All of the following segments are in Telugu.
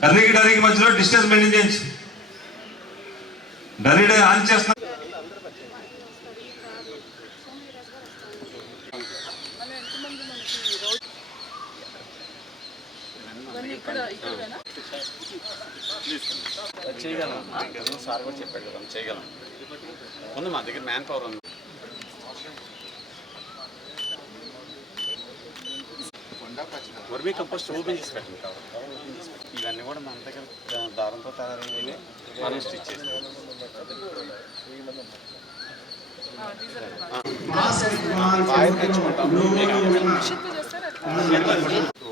డర్రీకి మధ్యలో డిస్టెన్స్ మెయింటైన్ చేయొచ్చు. డర్రీ ఆన్ చేస్తున్నా. చేయగలం సార్ కూడా చెప్పాడు కదా, చేయగలం. ముందు మా దగ్గర మ్యాన్ పవర్ ఉంది. వర్మీ కంపోస్ట్ ఓపెన్ చేసి పెట్టండి కావాలి. ఇవన్నీ కూడా మన దగ్గర దారంతో తయారయ్యేవి, మనం స్టిచ్ చేస్తాం.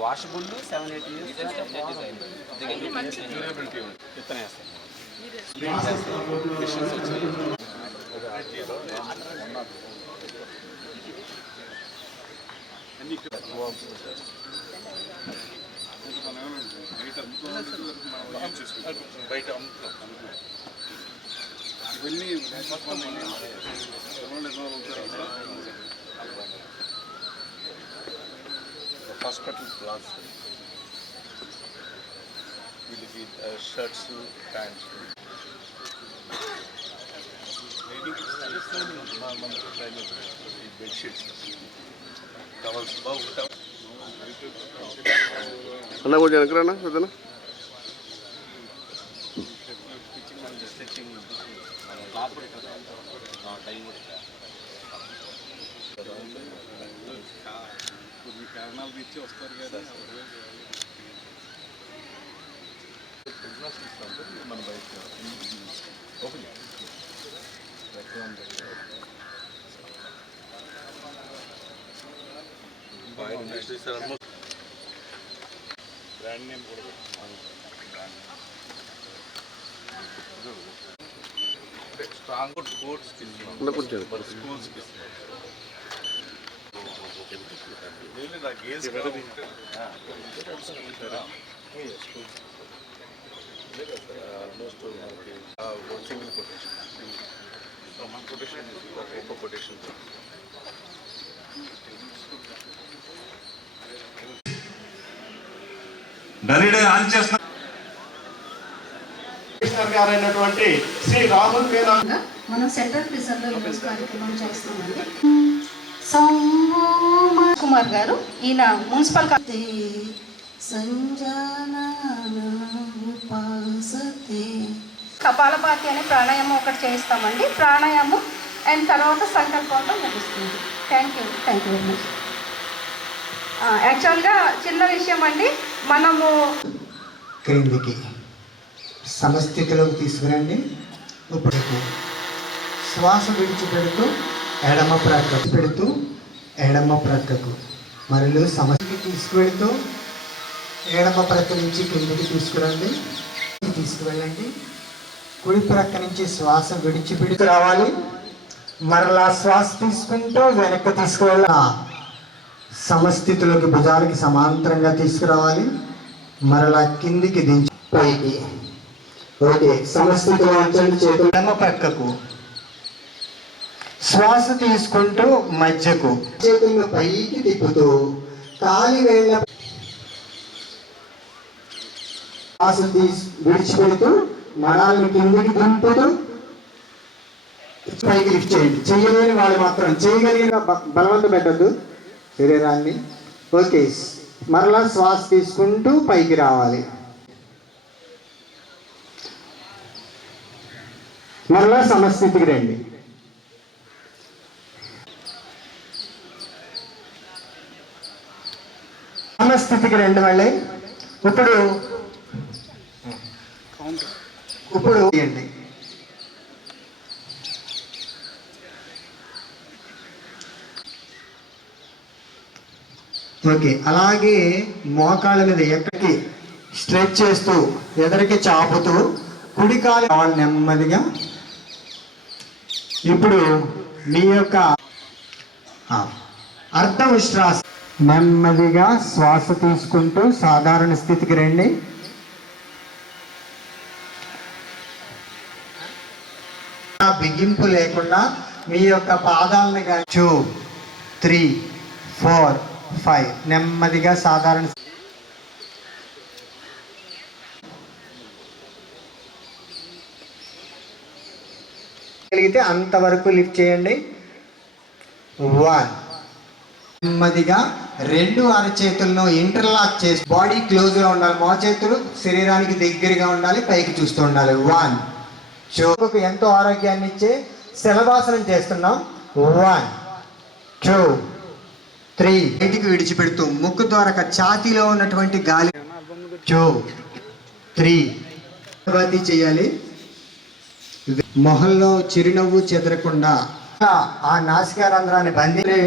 వాషబుల్ 7-8 years డ్యూరబిలిటీ ఉంది. విత్తనం వేస్తాం, మిషన్స్ వచ్చాయి. బయట ఇవన్నీ హాస్పిటల్ క్లాత్స్, వీళ్ళకి షర్ట్స్, ప్యాంట్స్, బెడ్షీట్స్, టవల్స్ బాగుంటాం. అన్న కొంచెం వెనకరానా పెద్దనా. స్టిచ్చింగ్ టైం కొన్ని కారణాలు ఇచ్చి వస్తారు కదా. మన బయట బ్రాండ్ నేమ్ కూడా స్ట్రాంగ్ కోర్ట్స్కి స్కూల్స్కి ఆల్మోస్ట్ సింగిల్ కొటేషన్, మన కొటేషన్ ఒక్కొక్క కొటేషన్. డర్రీ ఆన్ చేస్తున్నా. గారైనటువంటి శ్రీ రాహుల్ మీనా మనం సెంట్రల్ ప్రిజర్వ్ లో ఈరోజు కార్యక్రమం చేస్తామండి. కుమార్ గారు, ఈయన మున్సిపల్ కపాలపాతి అనే ప్రాణాయామం ఒకటి చేస్తామండి. ప్రాణాయామం అండ్ తర్వాత సంకల్పంతో ముగిస్తుంది. Thank you very much. యాక్చువల్గా చిన్న విషయం అండి, మనము క్రిందికి సమస్థితిలోకి తీసుకురండి. ఇప్పుడు శ్వాస విడిచిపెడుతూ ఎడమ ప్రక్కకు పెడుతూ ఎడమ ప్రక్కకు మరియు సమస్థితికి తీసుకువెడుతూ ఎడమ ప్రక్క నుంచి క్రిందికి తీసుకురండి. తీసుకువెళ్ళండి. కుడి ప్రక్క నుంచి శ్వాస విడిచిపెడుతూ రావాలి. మరలా శ్వాస తీసుకుంటూ వెనక్కి తీసుకువెళ్ళాలి. సమస్థితిలోకి భుజాలకి సమాంతరంగా తీసుకురావాలి. మరలా కిందికి దించి పైకి. ఓకే, సమస్థితిలో ఉంచండి. చేతులు ఎడమ ప్రక్కకు. శ్వాస తీసుకుంటూ మధ్యకు. చేతులను పైకి తిప్పుతూ కాలి వేళ్ళ శ్వాస విడిచిపెడుతూ మనాలను కిందికి దింపుతూ పైకి లిఫ్ట్ చేయండి. చేయలేని వాళ్ళు మాత్రం, చేయగలిగిన బలవంతం పెట్టద్దు శరీరాన్ని. ఓకే, మరలా శ్వాస తీసుకుంటూ పైకి రావాలి. మరలా సమస్థితికి రండి. సమస్థితికి రండి. మళ్ళీ ఇప్పుడు చేయండి. ఓకే, అలాగే మోకాళ్ళ మీద ఎక్కడికి స్ట్రెచ్ చేస్తూ ఎదరికి చాపుతూ కుడికాలు నెమ్మదిగా. ఇప్పుడు మీ యొక్క అర్ధ ఉష్ట్రాస నెమ్మదిగా శ్వాస తీసుకుంటూ సాధారణ స్థితికి రండి. బిగింపు లేకుండా మీ యొక్క పాదాలను 2, 3, 4, 5 నెమ్మదిగా సాధారణ చేయగలిగితే అంతవరకు లిఫ్ట్ చేయండి. 1. నెమ్మదిగా 2 అరచేతులను ఇంటర్లాక్ చేసి బాడీ క్లోజ్గా ఉండాలి. మోచేతులు శరీరానికి దగ్గరగా ఉండాలి, పైకి చూస్తూ ఉండాలి. 1. చోకు ఎంతో ఆరోగ్యాన్ని ఇచ్చే శలభాసనం చేస్తున్నాం. 1, 2, 3. బయటికి విడిచిపెడుతూ ముక్కు ద్వారా ఛాతీలో ఉన్నటువంటి గాలి 2, 3 చేయాలి. మొహంలో చిరునవ్వు చెదరకుండా ఆ నాసికా రంధ్రాన్ని బంధించి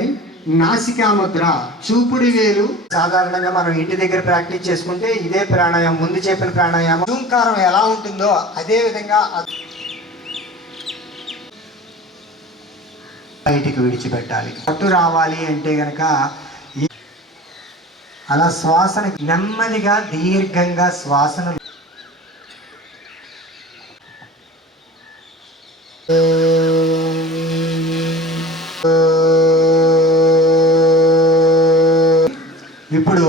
నాసికా ముద్ర, చూపుడు వేలు. సాధారణంగా మనం ఇంటి దగ్గర ప్రాక్టీస్ చేసుకుంటే ఇదే ప్రాణాయామం, ముందు చెప్పిన ప్రాణాయామం. ఓంకారం ఎలా ఉంటుందో అదే విధంగా బయటికి విడిచిపెట్టాలి. పట్టు రావాలి అంటే గనక అలా శ్వాసను నెమ్మదిగా దీర్ఘంగా శ్వాసను ఇప్పుడు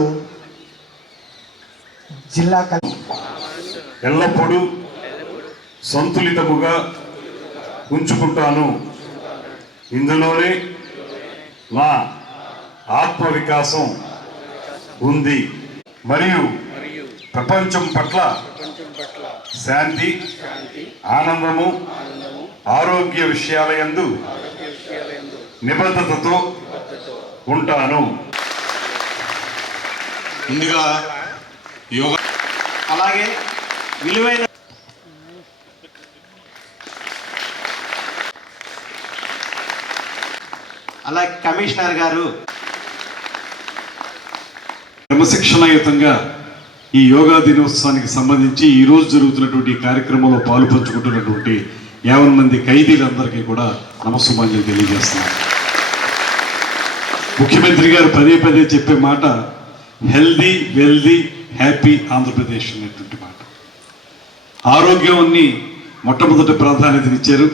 జిల్లా ఎల్లప్పుడూ సంతులితముగా ఉంచుకుంటాను. ఇందులోనే నా ఆత్మ వికాసం ఉంది మరియు ప్రపంచం పట్ల శాంతి, ఆనందము, ఆరోగ్య విషయాల యందు నిబద్ధతతో ఉంటాను. ముందుగా యోగా అలాగే విలువైన అలాగే కమిషనర్ గారు క్రమశిక్షణాయుతంగా ఈ యోగా దినోత్సవానికి సంబంధించి ఈరోజు జరుగుతున్నటువంటి ఈ కార్యక్రమంలో పాలు పంచుకుంటున్నటువంటి 50 మంది ఖైదీలందరికీ కూడా నమస్సుమాంజలి తెలియజేస్తున్నాను. ముఖ్యమంత్రి గారు పదే పదే చెప్పే మాట హెల్దీ, వెల్దీ, హ్యాపీ ఆంధ్రప్రదేశ్ అనేటువంటి మాట. ఆరోగ్యాన్ని మొట్టమొదటి ప్రాధాన్యతనిచ్చారు.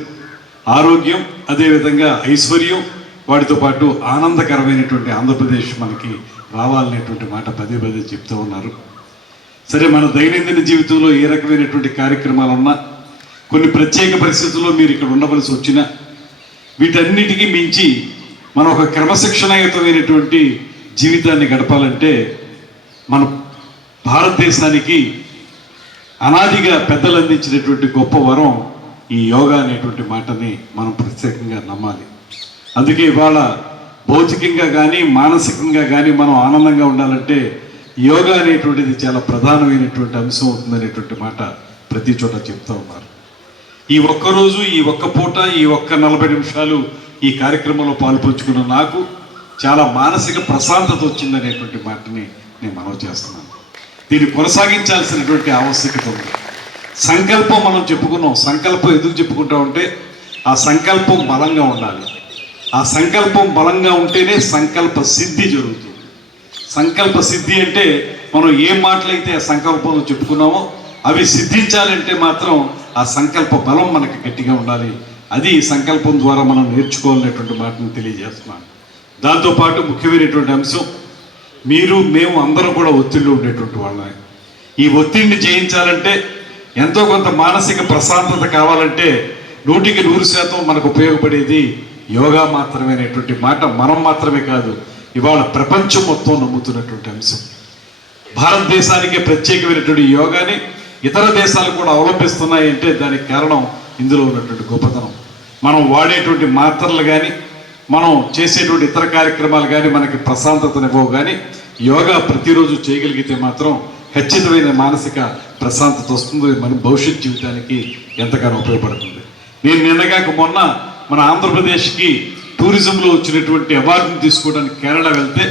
ఆరోగ్యం, అదేవిధంగా ఐశ్వర్యం, వాటితో పాటు ఆనందకరమైనటువంటి ఆంధ్రప్రదేశ్ మనకి రావాలనేటువంటి మాట పదే పదే చెప్తూ ఉన్నారు. సరే, మన దైనందిన జీవితంలో ఏ రకమైనటువంటి కార్యక్రమాలు ఉన్నా, కొన్ని ప్రత్యేక పరిస్థితుల్లో మీరు ఇక్కడ ఉండవలసి వచ్చినా, వీటన్నిటికీ మించి మనం ఒక క్రమశిక్షణాయుతమైనటువంటి జీవితాన్ని గడపాలంటే మన భారతదేశానికి అనాదిగా పెద్దలు అందించినటువంటి గొప్ప వరం ఈ యోగా అనేటువంటి మాటని మనం ప్రత్యేకంగా నమ్మాలి. అందుకే ఇవాళ భౌతికంగా కానీ మానసికంగా కానీ మనం ఆనందంగా ఉండాలంటే యోగా అనేటువంటిది చాలా ప్రధానమైనటువంటి అంశం అవుతుందనేటువంటి మాట ప్రతి చోట చెప్తూ ఉన్నారు. ఈ ఒక్కరోజు, ఈ ఒక్క పూట, ఈ ఒక్క 40 నిమిషాలు ఈ కార్యక్రమంలో పాల్పంచుకున్న నాకు చాలా మానసిక ప్రశాంతత వచ్చిందనేటువంటి మాటని నేను మనవి చేస్తున్నాను. దీన్ని కొనసాగించాల్సినటువంటి ఆవశ్యకత ఉంది. సంకల్పం మనం చెప్పుకున్నాం. సంకల్పం ఎందుకు చెప్పుకుంటామంటే ఆ సంకల్పం బలంగా ఉండాలి. ఆ సంకల్పం బలంగా ఉంటేనే సంకల్ప సిద్ధి జరుగుతుంది. సంకల్ప సిద్ధి అంటే మనం ఏ మాటలైతే ఆ సంకల్పంలో చెప్పుకున్నామో అవి సిద్ధించాలంటే మాత్రం ఆ సంకల్ప బలం మనకి గట్టిగా ఉండాలి. అది సంకల్పం ద్వారా మనం నేర్చుకోవాలనేటువంటి మాటను తెలియజేస్తున్నాను. దాంతోపాటు ముఖ్యమైనటువంటి అంశం, మీరు, మేము అందరం కూడా ఒత్తిడిలో ఉండేటువంటి వాళ్ళని. ఈ ఒత్తిడిని జయించాలంటే, ఎంతో కొంత మానసిక ప్రశాంతత కావాలంటే 100% మనకు ఉపయోగపడేది యోగా మాత్రమే అనేటువంటి మాట మనం మాత్రమే కాదు, ఇవాళ ప్రపంచం మొత్తం నమ్ముతున్నటువంటి అంశం. భారతదేశానికి ప్రత్యేకమైనటువంటి యోగాని ఇతర దేశాలు కూడా అవలంబిస్తున్నాయి అంటే దానికి కారణం ఇందులో ఉన్నటువంటి గొప్పతనం. మనం వాడేటువంటి మాత్రలు కానీ, మనం చేసేటువంటి ఇతర కార్యక్రమాలు కానీ మనకి ప్రశాంతతనివ్వవు. కానీ యోగా ప్రతిరోజు చేయగలిగితే మాత్రం ఖచ్చితమైన మానసిక ప్రశాంతత వస్తుంది. మన భవిష్యత్ జీవితానికి ఎంతగానో ఉపయోగపడుతుంది. నేను నిన్నగాక మొన్న మన ఆంధ్రప్రదేశ్కి టూరిజంలో వచ్చినటువంటి అవార్డును తీసుకోవడానికి కేరళ వెళ్తే,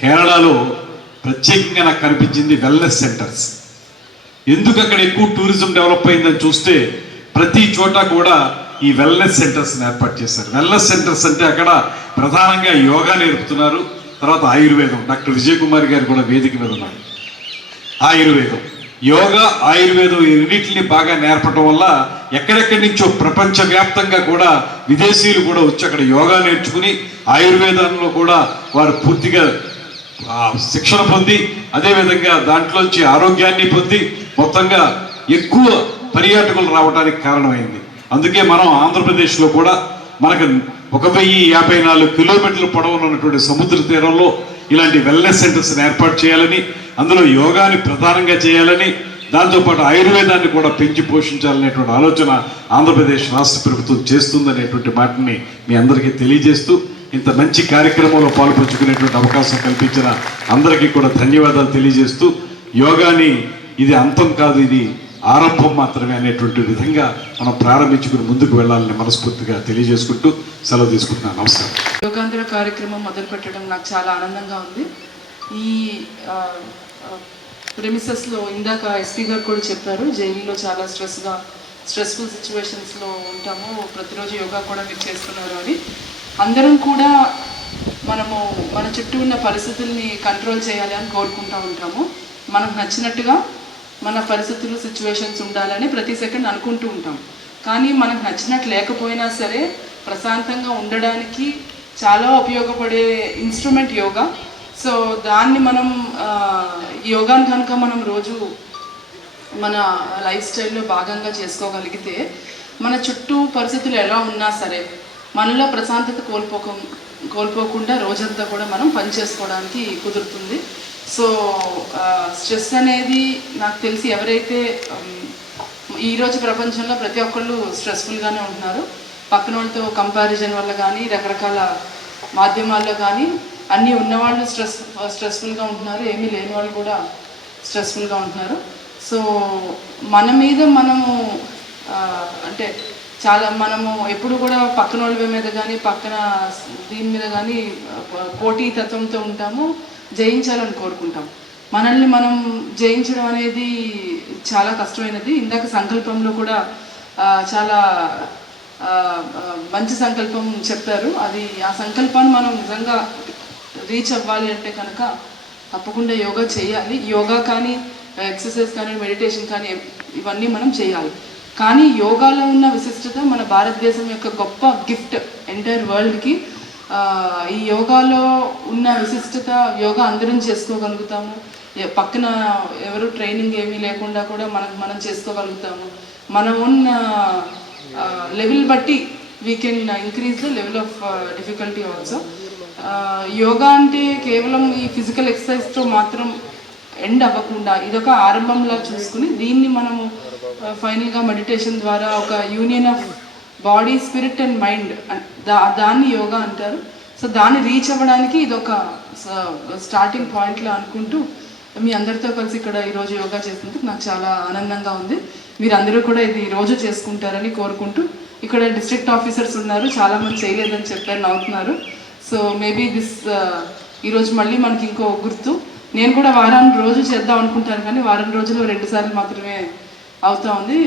కేరళలో ప్రత్యేకంగా నాకు కనిపించింది వెల్నెస్ సెంటర్స్. ఎందుకు అక్కడ ఎక్కువ టూరిజం డెవలప్ అయిందని చూస్తే ప్రతి చోట కూడా ఈ వెల్నెస్ సెంటర్స్ని ఏర్పాటు చేశారు. వెల్నెస్ సెంటర్స్ అంటే అక్కడ ప్రధానంగా యోగా నేర్పుతున్నారు, తర్వాత ఆయుర్వేదం. డాక్టర్ విజయ్ కుమార్ గారు కూడా వేదిక మీద ఉన్నారు. ఆయుర్వేదం, యోగా, ఆయుర్వేదం ఈ రెండింటిని బాగా నేర్పడం వల్ల ఎక్కడెక్కడి నుంచో ప్రపంచవ్యాప్తంగా కూడా విదేశీయులు కూడా వచ్చి అక్కడ యోగా నేర్చుకుని ఆయుర్వేదంలో కూడా వారు పూర్తిగా శిక్షణ పొంది, అదేవిధంగా దాంట్లోంచి ఆరోగ్యాన్ని పొంది మొత్తంగా ఎక్కువ పర్యాటకులు రావడానికి కారణమైంది. అందుకే మనం ఆంధ్రప్రదేశ్లో కూడా మనకు 1054 కిలోమీటర్ల పొడవున ఉన్నటువంటి సముద్ర తీరంలో ఇలాంటి వెల్నెస్ సెంటర్స్ని ఏర్పాటు చేయాలని, అందులో యోగాని ప్రధానంగా చేయాలని, దాంతోపాటు ఆయుర్వేదాన్ని కూడా పెంచి పోషించాలనేటువంటి ఆలోచన ఆంధ్రప్రదేశ్ రాష్ట్ర ప్రభుత్వం చేస్తుందనేటువంటి మాటని మీ అందరికీ తెలియజేస్తూ, ఇంత మంచి కార్యక్రమంలో పాల్పంచుకునేటువంటి అవకాశం కల్పించిన అందరికీ కూడా ధన్యవాదాలు తెలియజేస్తూ, యోగాని ఇది అంతం కాదు, ఇది ఆరంభం మాత్రమే అనేటువంటి విధంగా మనం ప్రారంభించుకుని ముందుకు వెళ్ళాలని మనస్ఫూర్తిగా తెలియజేసుకుంటూ సెలవు తీసుకుంటున్నాను. నమస్కారం. యోగాంధ్ర కార్యక్రమం మొదలుపెట్టడం నాకు చాలా ఆనందంగా ఉంది. ఈ ప్రెమిసెస్లో ఇందాక ఎస్పీ గారు కూడా చెప్పారు, జైలులో చాలా స్ట్రెస్ఫుల్ సిచ్యువేషన్స్లో ఉంటాము, ప్రతిరోజు యోగా కూడా మీరు చేస్తున్నారు అని. అందరం కూడా మన చుట్టూ ఉన్న పరిస్థితుల్ని కంట్రోల్ చేయాలి అని కోరుకుంటూ ఉంటాము. మనకు నచ్చినట్టుగా మన పరిస్థితులు సిచ్యువేషన్స్ ఉండాలని ప్రతి సెకండ్ అనుకుంటూ ఉంటాం. కానీ మనకు నచ్చినట్టు లేకపోయినా సరే ప్రశాంతంగా ఉండడానికి చాలా ఉపయోగపడే ఇన్స్ట్రుమెంట్ యోగా. సో దాన్ని మనం యోగాని కనుక మనం రోజు మన లైఫ్ స్టైల్లో భాగంగా చేసుకోగలిగితే మన చుట్టూ పరిస్థితులు ఎలా ఉన్నా సరే మనలో ప్రశాంతత కోల్పోకుండా రోజంతా కూడా మనం పనిచేసుకోవడానికి కుదురుతుంది. సో స్ట్రెస్ అనేది నాకు తెలిసి ఎవరైతే ఈరోజు ప్రపంచంలో ప్రతి ఒక్కళ్ళు స్ట్రెస్ఫుల్గానే ఉంటున్నారు. పక్కన వాళ్ళతో కంపారిజన్ వల్ల కానీ రకరకాల మాధ్యమాల్లో కానీ అన్నీ ఉన్నవాళ్ళు స్ట్రెస్ఫుల్గా ఉంటున్నారు, ఏమీ లేని వాళ్ళు కూడా స్ట్రెస్ఫుల్గా ఉంటున్నారు. సో మన మీద మనము అంటే మనము ఎప్పుడు కూడా పక్కన వాళ్ళ మీద కానీ పక్కన దీని మీద కానీ పోటీ తత్వంతో ఉంటాము, జయించాలని కోరుకుంటాం. మనల్ని మనం జయించడం అనేది చాలా కష్టమైనది. ఇందాక సంకల్పంలో కూడా చాలా మంచి సంకల్పం చెప్పారు. ఆ సంకల్పాన్ని మనం నిజంగా రీచ్ అవ్వాలి అంటే కనుక తప్పకుండా యోగా చేయాలి. యోగా కానీ ఎక్సర్సైజ్ కానీ మెడిటేషన్ కానీ ఇవన్నీ మనం చేయాలి. కానీ యోగాలో ఉన్న విశిష్టత మన భారతదేశం యొక్క గొప్ప గిఫ్ట్ ఎంటైర్ వరల్డ్కి. ఈ యోగాలో ఉన్న విశిష్టత, యోగా అందరం చేసుకోగలుగుతాము, పక్కన ఎవరు ట్రైనింగ్ ఏమీ లేకుండా కూడా మనం చేసుకోగలుగుతాము. మన ఓన్ లెవెల్ బట్టి we can increase the level of difficulty also. Yoga అంటే కేవలం ఈ ఫిజికల్ ఎక్సర్సైజ్తో మాత్రం ఎండ్ అవ్వకుండా ఇదొక ఆరంభంలా చూసుకుని దీన్ని మనము ఫైనల్గా మెడిటేషన్ ద్వారా ఒక union of body, spirit and mind దాన్ని యోగా అంటారు. సో దాన్ని రీచ్ అవ్వడానికి ఇదొక స్టార్టింగ్ పాయింట్లో అనుకుంటూ మీ అందరితో కలిసి ఇక్కడ ఈరోజు యోగా చేసినందుకు నాకు చాలా ఆనందంగా ఉంది. మీరందరూ కూడా ఇది రోజు చేసుకుంటారని కోరుకుంటూ, ఇక్కడ డిస్ట్రిక్ట్ ఆఫీసర్స్ ఉన్నారు, చాలామంది చేయలేదని చెప్పారు, నవ్వుతున్నారు. సో మేబీ ఈరోజు మళ్ళీ మనకి ఇంకో గుర్తు. నేను కూడా వారానికి రోజు చేద్దాం అనుకుంటాను, కానీ వారం రోజుల్లో 2 సార్లు మాత్రమే అవుతా ఉంది.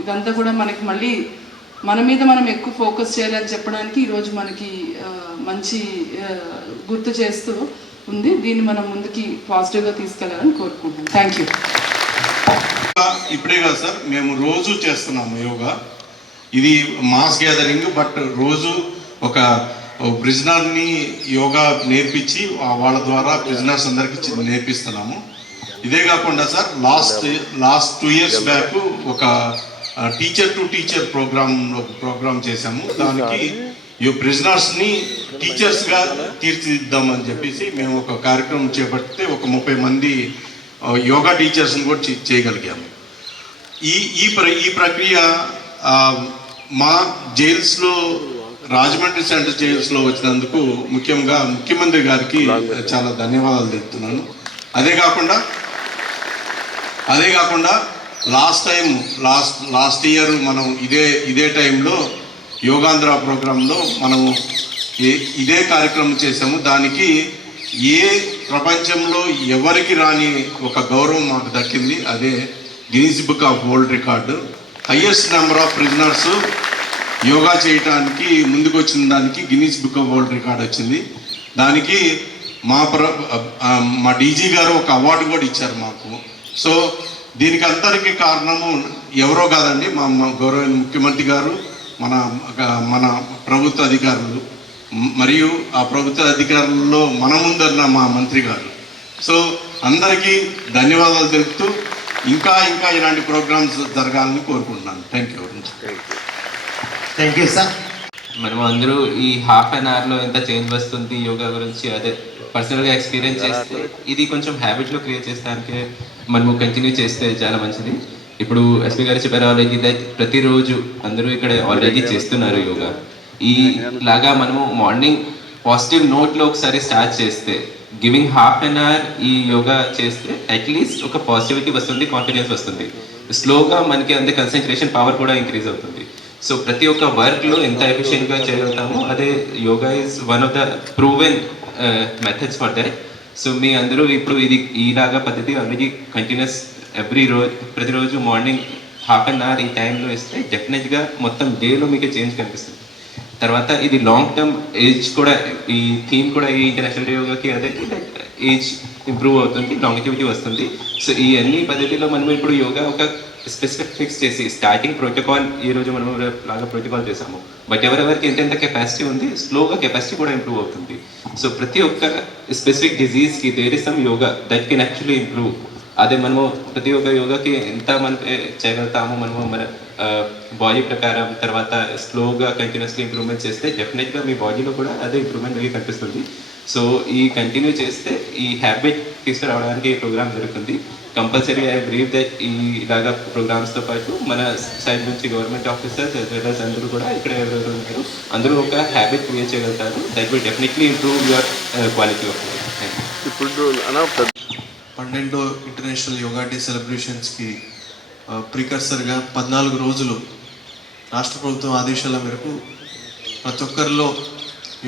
ఇదంతా కూడా మనకి మళ్ళీ మన మీద మనం ఎక్కువ ఫోకస్ చేయాలని చెప్పడానికి ఈరోజు మనకి మంచి గుర్తు చేస్తూ ఉంది. దీన్ని మనం ముందుకి పాజిటివ్గా తీసుకెళ్లాలని కోరుకుంటున్నాం. Thank you. ఇప్పుడే కాదు సార్, మేము రోజు చేస్తున్నాము యోగా. ఇది మాస్ గ్యాదరింగ్, బట్ రోజు ఒక ప్రిజనర్ని యోగా నేర్పించి వాళ్ళ ద్వారా ప్రిజనర్స్ అందరికీ నేర్పిస్తున్నాము. ఇదే కాకుండా సార్ లాస్ట్ 2 years బ్యాక్ ఒక టీచర్ టు టీచర్ ప్రోగ్రామ్ చేశాము. దానికి ఈ ప్రిజనర్స్ని టీచర్స్గా తీర్చిదిద్దామని చెప్పేసి మేము ఒక కార్యక్రమం చేపడితే ఒక 30 మంది యోగా టీచర్స్ని కూడా చేయగలిగాము. ఈ ప్రక్రియ మా జైల్స్లో, రాజమండ్రి సెంట్రల్ జైల్స్లో వచ్చినందుకు ముఖ్యంగా ముఖ్యమంత్రి గారికి చాలా ధన్యవాదాలు తెలుపుతున్నాను. అదే కాకుండా లాస్ట్ ఇయర్ మనం ఇదే టైంలో యోగాంధ్ర ప్రోగ్రాంలో మనము ఇదే కార్యక్రమం చేసాము. దానికి ప్రపంచంలో ఎవరికి రాని ఒక గౌరవం మాకు దక్కింది. అదే Guinness book of world record. Highest number of prisoners yoga చేయడానికి ముందుకు వచ్చిన దానికి Guinness book of world record వచ్చింది. దానికి మా డీజీ గారు ఒక అవార్డు కూడా ఇచ్చారు మాకు. సో దీనికి అందరికీ కారణము ఎవరో కాదండి, మా గౌరవైన ముఖ్యమంత్రి గారు, మన ప్రభుత్వ అధికారులు, మరియు ఆ ప్రభుత్వ అధికారుల్లో మన ముందన్న మా మంత్రి గారు. సో అందరికీ ధన్యవాదాలు తెలుపుతూ ఇంకా ఇలాంటి ప్రోగ్రామ్స్ జరగాలని కోరుకుంటున్నాను. Thank you. Thank you sir. మనం అందరూ ఈ హాఫ్ అన్ అవర్లో ఎంత చేంజ్ వస్తుంది యోగా గురించి అదే పర్సనల్గా ఎక్స్పీరియన్స్ చేస్తే ఇది కొంచెం హ్యాబిట్లో క్రియేట్ చేస్తానికి మనము కంటిన్యూ చేస్తే చాలా మంచిది. ఇప్పుడు ఎస్పీ గారు చెప్పారు ఆల్రెడీ ప్రతిరోజు అందరూ ఇక్కడ ఆల్రెడీ చేస్తున్నారు యోగా. ఈ లాగా మనము మార్నింగ్ పాజిటివ్ నోట్లో ఒకసారి స్టార్ట్ చేస్తే గివింగ్ హాఫ్ అన్ అవర్ ఈ యోగా చేస్తే అట్లీస్ట్ ఒక పాజిటివిటీ వస్తుంది, కాన్ఫిడెన్స్ వస్తుంది. స్లోగా మనకి అంత కన్సన్ట్రేషన్ పవర్ కూడా ఇంక్రీజ్ అవుతుంది. సో ప్రతి ఒక్క వర్క్లో ఎంత ఎఫిషియెంట్గా చేయగలుగుతామో అదే yoga is one of the proven methods for that. So మీ అందరూ ఇప్పుడు ఇది ఈలాగా పద్ధతి ఆల్రెడీ కంటిన్యూస్ ప్రతిరోజు మార్నింగ్ హాఫ్ అన్ అవర్ ఈ టైంలో ఇస్తే డెఫినెట్గా మొత్తం డేలో మీకు చేంజ్ కనిపిస్తుంది. తర్వాత ఇది లాంగ్ టర్మ్ ఏజ్ కూడా ఈ థీమ్ కూడా ఈ ఇంటర్నేషనల్ డే యోగాకి అదే ఏజ్ ఇంప్రూవ్ అవుతుంది, లాంగిటివిటీ వస్తుంది. సో ఈ అన్ని పద్ధతిలో మనం ఇప్పుడు యోగా ఒక స్పెసిఫిక్ ఫిక్స్ చేసి స్టార్టింగ్ ప్రోటోకాల్ ఈరోజు మనం లాగా ప్రోటోకాల్ చేసాము. బట్ ఎవరెవరికి ఎంతెంత కెపాసిటీ ఉంది స్లోగా కెపాసిటీ కూడా ఇంప్రూవ్ అవుతుంది. సో ప్రతి ఒక్క స్పెసిఫిక్ డిజీజ్కి there is some yoga that can actually improve. అదే మనము ప్రతి ఒక్క యోగాకి ఎంత మనం చేయగలుగుతామో మనము మన బాడీ ప్రకారం తర్వాత స్లోగా కంటిన్యూస్గా ఇంప్రూవ్మెంట్ చేస్తే డెఫినెట్గా మీ బాడీలో కూడా అదే ఇంప్రూవ్మెంట్ మీకు కనిపిస్తుంది. సో ఈ కంటిన్యూ చేస్తే ఈ హ్యాబిట్ తీసుకురావడానికి ఈ ప్రోగ్రామ్ జరుగుతుంది. కంపల్సరీ ఐ బిలీవ్ దట్ ఈ ఇలాగా ప్రోగ్రామ్స్తో పాటు మన సైడ్ నుంచి government officers as well as అందరూ కూడా ఇక్కడ ఎవరెవరు ఉన్నారు అందరూ ఒక హ్యాబిట్ క్రియేట్ చేయగలుగుతారు. That will definitely improve your quality of life. ఇప్పుడు 12 ఇంటర్నేషనల్ యోగా డే సెలబ్రేషన్స్కి ప్రికర్సర్గా 14 రోజులు రాష్ట్ర ప్రభుత్వం ఆదేశాల మేరకు ప్రతి ఒక్కరిలో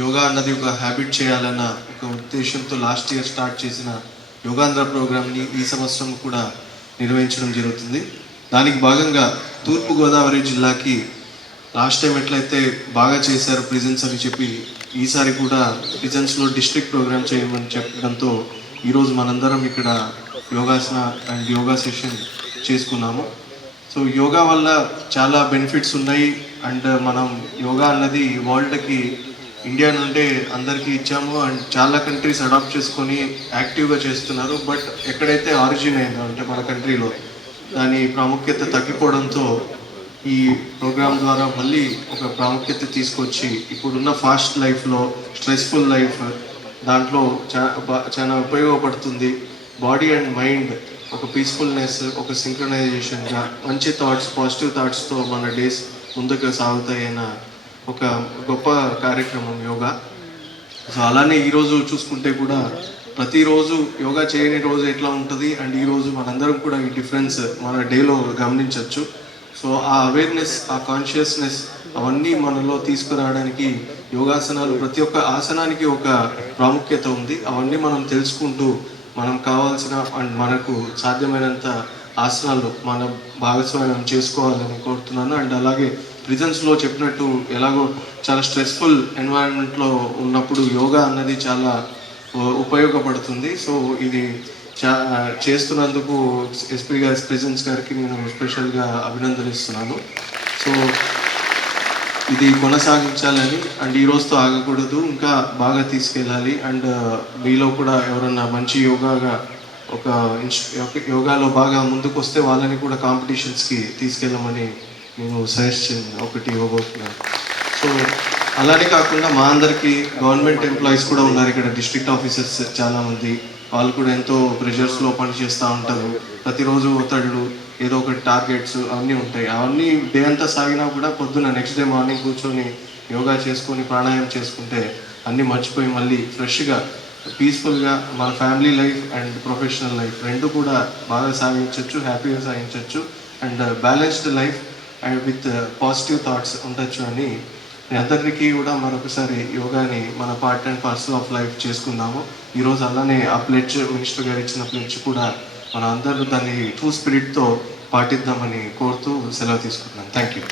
యోగా అన్నది ఒక హ్యాబిట్ చేయాలన్న ఒక ఉద్దేశంతో లాస్ట్ ఇయర్ స్టార్ట్ చేసిన యోగాంధ్ర ప్రోగ్రామ్ని ఈ సంవత్సరం కూడా నిర్వహించడం జరుగుతుంది. దానికి భాగంగా తూర్పుగోదావరి జిల్లాకి లాస్ట్ టైం ఎట్లయితే బాగా చేశారు ప్రిజన్స్ అని చెప్పి ఈసారి కూడా ప్రిజన్స్లో డిస్ట్రిక్ట్ ప్రోగ్రామ్ చేయమని చెప్పడంతో ఈరోజు మనందరం ఇక్కడ యోగాసన అండ్ యోగా సెషన్ చేసుకున్నాము. సో యోగా వల్ల చాలా బెనిఫిట్స్ ఉన్నాయి. అండ్ మనం యోగా అన్నది వరల్డ్కి ఇండియా నుండే అందరికీ ఇచ్చాము అండ్ చాలా కంట్రీస్ అడాప్ట్ చేసుకొని యాక్టివ్గా చేస్తున్నారు. బట్ ఎక్కడైతే ఆరిజిన్ అయిందో అంటే మన కంట్రీలో దాని ప్రాముఖ్యత తగ్గిపోవడంతో ఈ ప్రోగ్రామ్ ద్వారా మళ్ళీ ఒక ప్రాముఖ్యత తీసుకొచ్చి ఇప్పుడున్న ఫాస్ట్ లైఫ్లో స్ట్రెస్ఫుల్ లైఫ్ దాంట్లో చాలా ఉపయోగపడుతుంది. బాడీ అండ్ మైండ్ ఒక పీస్ఫుల్నెస్, ఒక సింక్రనైజేషన్గా మంచి థాట్స్, పాజిటివ్ థాట్స్తో మన డేస్ ముందుకు సాగుతాయన్న ఒక గొప్ప కార్యక్రమం యోగా. సో అలానే ఈరోజు చూసుకుంటే కూడా ప్రతిరోజు యోగా చేయని రోజు ఎట్లా ఉంటుంది అండ్ ఈరోజు మనందరం కూడా ఈ డిఫరెన్స్ మన డేలో గమనించవచ్చు. సో ఆ అవేర్నెస్, ఆ కాన్షియస్నెస్ అవన్నీ మనలో తీసుకురావడానికి యోగాసనాలు ప్రతి ఒక్క ఆసనానికి ఒక ప్రాముఖ్యత ఉంది. అవన్నీ మనం తెలుసుకుంటూ మనం కావాల్సిన అండ్ మనకు సాధ్యమైనంత ఆసనాలు మన భాగస్వామ్యం చేసుకోవాలని కోరుతున్నాను. అండ్ అలాగే ప్రిజన్స్లో చెప్పినట్టు ఎలాగో చాలా స్ట్రెస్ఫుల్ ఎన్వైరన్మెంట్లో ఉన్నప్పుడు యోగా అన్నది చాలా ఉపయోగపడుతుంది. సో ఇది చేస్తున్నందుకు ఎస్పీ గారి ప్రిజన్స్ గారికి నేను స్పెషల్గా అభినందనిస్తున్నాను. సో ఇది కొనసాగించాలని అండ్ ఈ రోజుతో ఆగకూడదు, ఇంకా బాగా తీసుకెళ్ళాలి. అండ్ మీలో కూడా ఎవరన్నా మంచి యోగాలో బాగా ముందుకు వస్తే వాళ్ళని కూడా కాంపిటీషన్స్కి తీసుకెళ్ళమని నేను సజెషన్ ఒకటి ఇవ్వబోతున్నాను. సో అలానే కాకుండా మా అందరికీ గవర్నమెంట్ ఎంప్లాయీస్ కూడా ఉన్నారు ఇక్కడ, డిస్ట్రిక్ట్ ఆఫీసర్స్ చాలామంది. వాళ్ళు కూడా ఎంతో ప్రెషర్స్లో పనిచేస్తూ ఉంటారు. ప్రతిరోజు ఒత్తిళ్ళు, ఏదో ఒకటి టార్గెట్స్ అవన్నీ ఉంటాయి. అవన్నీ డే అంతా సాగినా కూడా పొద్దున్న నెక్స్ట్ డే మార్నింగ్ కూర్చొని యోగా చేసుకొని ప్రాణాయామం చేసుకుంటే అన్నీ మర్చిపోయి మళ్ళీ ఫ్రెష్గా పీస్ఫుల్గా మన family life and professional life రెండు కూడా బాగా సాగించవచ్చు, హ్యాపీగా సాగించవచ్చు. And balanced life and with positive thoughts ఉండొచ్చు అని మీ అందరికీ కూడా మరొకసారి యోగాని మన part and parcel of life చేసుకుందాము. ఈరోజు అలానే ఆ ప్లెడ్జ్, మినిస్టర్ గారు ఇచ్చిన ప్లెడ్జ్ కూడా మన అందరూ దాన్ని ట్రూ స్పిరిట్తో పాటిద్దామని కోరుతూ సెలవు తీసుకుంటున్నాను. Thank you.